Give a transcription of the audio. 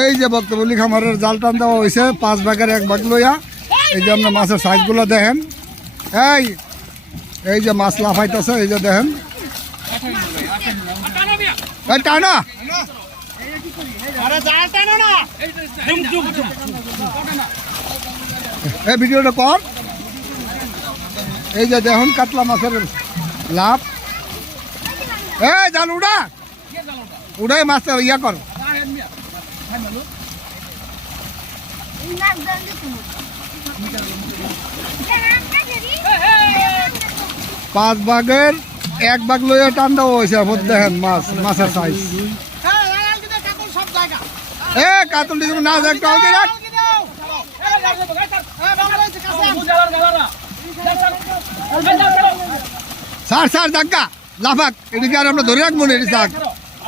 এই যে বক্তবলী খামারের জাল টান দেওয়া হয়েছে 5 ভাগের 1 ভাগ লইয়া। এই যে আমরা মাছের সাইজগুলো দেখেন, এই যে মাছ লাফাইতেছে, এই যে দেখেন টানা এই ভিডিওটা কর। এই যে দেখুন কাতলা মাছের লাভ, জাল উড়াই মাছ ইয়া কর। 5 ভাগের 1 ভাগ লইয়া টান দেওয়া হয়েছে। দেখেন মাছের সাইজ, কাতল দিকে না দেখ সার জাগা লাফাক, এদিকে আর আমরা ধরে রাখবো না।